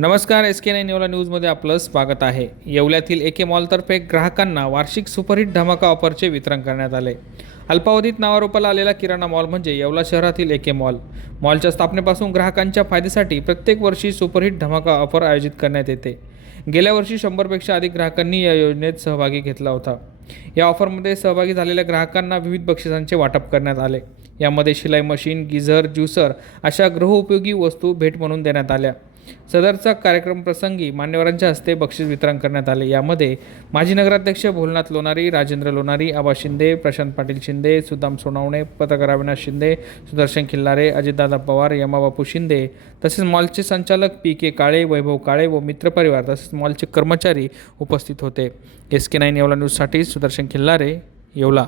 नमस्कार S K nine Yeola न्यूजमध्ये आपलं स्वागत आहे. येवल्यातील एके मॉलतर्फे ग्राहकांना वार्षिक सुपरहिट धमाका ऑफरचे वितरण करण्यात आले. अल्पावधीत नावारूपाला आलेला किराणा मॉल म्हणजे येवला शहरातील एके मॉल. मॉलच्या स्थापनेपासून ग्राहकांच्या फायद्यासाठी प्रत्येक वर्षी सुपरहिट धमाका ऑफर आयोजित करण्यात येते. गेल्या वर्षी शंभरपेक्षा अधिक ग्राहकांनी या योजनेत सहभागी घेतला होता. या ऑफरमध्ये सहभागी झालेल्या ग्राहकांना विविध बक्षिसांचे वाटप करण्यात आले. यामध्ये शिलाई मशीन गिझर ज्युसर अशा गृहोपयोगी वस्तू भेट म्हणून देण्यात आल्या. सदरचा कार्यक्रम प्रसंगी मान्यवरांच्या हस्ते बक्षीस वितरण करण्यात आले. यामध्ये माजी नगराध्यक्ष भोलनाथ लोणारी राजेंद्र लोणारी आबा शिंदे प्रशांत पाटील शिंदे सुदाम सोनावणे पत्रकार अविनाश शिंदे सुदर्शन खिल्लारे अजितदादा पवार यमाबापू शिंदे तसेच मॉलचे संचालक पी के काळे वैभव काळे व मित्रपरिवार तसेच मॉलचे कर्मचारी उपस्थित होते. एस के नाईन येवला न्यूजसाठी सुदर्शन खिल्लारे येवला.